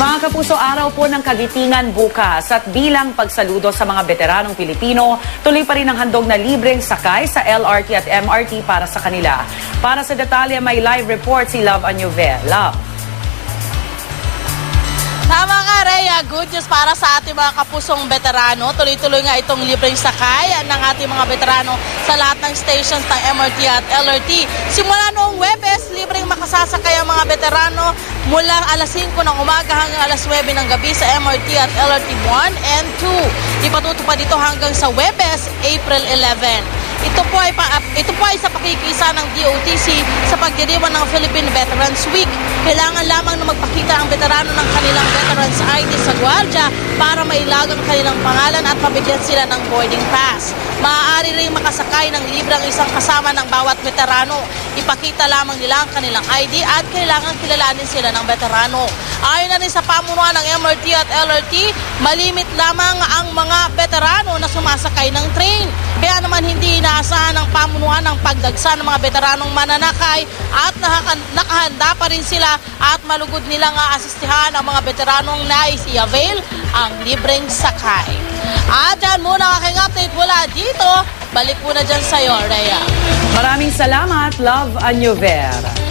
Mga kapuso, araw po ng kagitingan bukas at bilang pagsaludo sa mga veteranong Pilipino, tuloy pa rin ang handog na libreng sakay sa LRT at MRT para sa kanila. Para sa detalye, may live report si Love Añuvel. Love. Tama ka, Rhea. Good news para sa ating mga kapusong veterano. Tuloy-tuloy nga itong libreng sakay ng ating mga veterano sa lahat ng stations ng MRT at LRT. Simula noong Huwebes, libreng makasasakay ang mga veterano mula alas 5 ng umaga hanggang alas 9 ng gabi sa MRT at LRT 1 and 2. Ipatutupad dito hanggang sa Huwebes, April 11. Ito po ay sa pakikisa ng DOTC sa pagdiriwang ng Philippine Veterans Week. Kailangan lamang na magpakita ang veterano ng kanilang Veterans ID sa gwardiya para mailag ang kanilang pangalan at mabigyan sila ng boarding pass. Maaari ring makasakay ng libre ang isang kasama ng bawat veterano. Ipakita lamang nila ang kanilang ID at kailangan kilalanin sila ng veterano. Ayon na rin sa pamunuan ng MRT at LRT, malimit lamang ang mga veterano na sumasakay ng train. Kaya naman hindi inaasahan ng pamunuan ang pagdagsa ng mga veteranong mananakay at nakahanda pa rin sila at malugod nilang aasistihan ang mga veteranong nais i-avail ang libreng sakay. At yan muna ang aking update mula dito. Balik muna dyan sa'yo, Rhea. Maraming salamat, Love Añuvel.